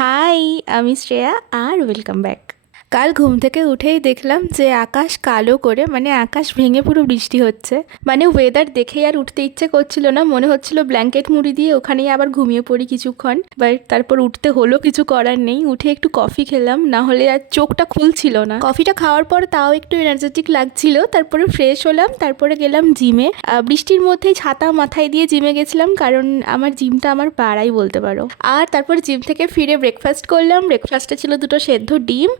High, আমি শ্রেয়া আর welcome back. কাল ঘুম থেকে উঠেই দেখলাম যে আকাশ কালো করে, মানে আকাশ ভেঙে পুরো বৃষ্টি হচ্ছে। মানে ওয়েদার দেখেই আর উঠতে ইচ্ছে করছিল না, মনে হচ্ছিল ব্ল্যাঙ্কেট মুড়ি দিয়ে ওখানেই আবার ঘুমিয়ে পড়ি কিছুক্ষণ। বাট তারপর উঠতে হলো, কিছু করার নেই। উঠে একটু কফি খেলাম, না হলে আর চোখটা খুলছিল না। কফিটা খাওয়ার পর তাও একটু এনার্জেটিক লাগছিল। তারপরে ফ্রেশ হলাম, তারপরে গেলাম জিমে। বৃষ্টির মধ্যেই ছাতা মাথায় দিয়ে জিমে গেছিলাম, কারণ আমার জিমটা আমার পাড়াই বলতে পারো। আর তারপর জিম থেকে ফিরে ব্রেকফাস্ট করলাম। ব্রেকফাস্টে ছিল দুটো সেদ্ধ ডিম।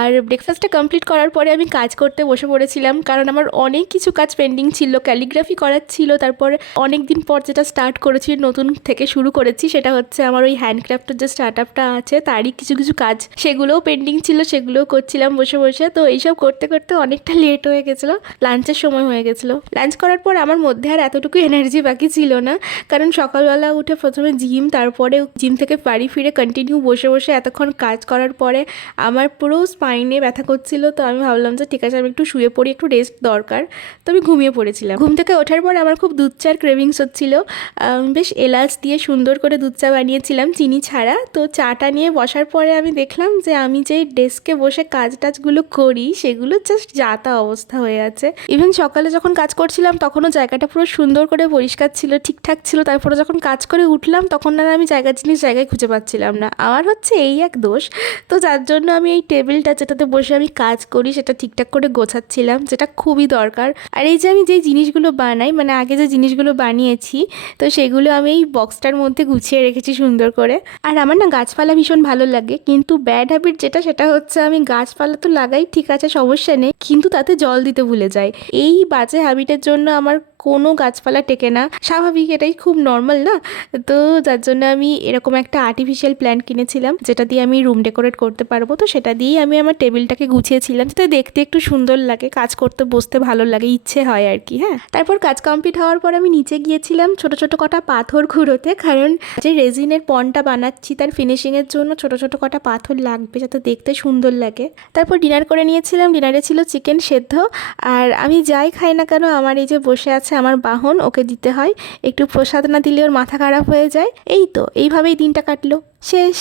আর ব্রেকফাস্টটা কমপ্লিট করার পরে আমি কাজ করতে বসে পড়েছিলাম, কারণ আমার অনেক কিছু কাজ পেন্ডিং ছিল। ক্যালিগ্রাফি করার ছিল, তারপরে অনেক দিন পর যেটা স্টার্ট করেছি, নতুন থেকে শুরু করেছি, সেটা হচ্ছে আমার ওই হ্যান্ডক্রাফটের যে স্টার্ট আপটা আছে তারই কিছু কিছু কাজ, সেগুলোও পেন্ডিং ছিল, সেগুলোও করছিলাম বসে বসে। তো এইসব করতে করতে অনেকটা লেট হয়ে গেছিলো, লাঞ্চের সময় হয়ে গেছিলো। লাঞ্চ করার পর আমার মধ্যে আর এতটুকু এনার্জি বাকি ছিল না, কারণ সকালবেলা উঠে প্রথমে জিম, তারপরে জিম থেকে বাড়ি ফিরে কন্টিনিউ বসে বসে এতক্ষণ কাজ করার পরে আমার পুরো স্পাইনে ব্যথা করছিল। তো আমি ভাবলাম যে ঠিক আছে, আমি একটু শুয়ে পড়ি, একটু রেস্ট দরকার। তো আমি ঘুমিয়ে পড়েছিলাম। ঘুম থেকে ওঠার পর আমার খুব দুধ চার ক্রেভিংস হচ্ছিলো। বেশ এলাচ দিয়ে সুন্দর করে দুধ চা বানিয়েছিলাম, চিনি ছাড়া। তো চাটা নিয়ে বসার পরে আমি দেখলাম যে আমি যেই ডেস্কে বসে কাজ টাজগুলো করি সেগুলো জাস্ট যাতা অবস্থা হয়ে আছে। ইভেন সকালে যখন কাজ করছিলাম তখনও জায়গাটা পুরো সুন্দর করে পরিষ্কার ছিল, ঠিকঠাক ছিল। তারপরে যখন কাজ করে উঠলাম তখন আর আমি জিনিস জায়গায় খুঁজে পাচ্ছিলাম না। আমার হচ্ছে এই এক দোষ। তো যার জন্য আমি এই টেবিলটা যেটাতে বসে আমি কাজ করি সেটা ঠিকঠাক করে গোছাচ্ছিলাম, যেটা খুবই দরকার। আর এই যে আমি যেই জিনিসগুলো বানাই, মানে আগে যে জিনিসগুলো বানিয়েছি, তো সেগুলো আমি এই বক্সটার মধ্যে গুছিয়ে রেখেছি সুন্দর করে। আর আমার না গাছপালা ভীষণ ভালো লাগে, কিন্তু ব্যাড হ্যাবিট যেটা, সেটা হচ্ছে আমি গাছপালা তো লাগাই, ঠিক আছে, সমস্যা নেই, কিন্তু তাতে জল দিতে ভুলে যাই। এই বাজে হ্যাবিটের জন্য আমার কোনো গাছপালা টেকে না। স্বাভাবিক, এটাই খুব নর্মাল না? তো যার জন্য আমি এরকম একটা আর্টিফিশিয়াল প্ল্যান্ট কিনেছিলাম, যেটা দিয়ে আমি রুম ডেকোরেট করতে পারবো। তো সেটা দিয়েই আমি আমার টেবিলটাকে গুছিয়েছিলাম, যাতে দেখতে একটু সুন্দর লাগে, কাজ করতে বসতে ভালো লাগে, ইচ্ছে হয় আর কি। হ্যাঁ, তারপর কাজ কমপ্লিট হওয়ার পর আমি নিচে গিয়েছিলাম ছোট ছোট কটা পাথর ঘুরোতে, কারণ যে রেজিনের পনটা বানাচ্ছি তার ফিনিশিংয়ের জন্য ছোট ছোট কটা পাথর লাগবে, যাতে দেখতে সুন্দর লাগে। তারপর ডিনার করে নিয়েছিলাম। ডিনারে ছিল চিকেন সেদ্ধ। আর আমি যাই খাই না কেন, আমার এই যে বসে আছে আমার বাহন, ওকে দিতে হয়। একটু প্রসাদ না দিলে ওর মাথা খারাপ হয়ে যায়। এই তো এইভাবেই দিনটা কাটলো। শেষ।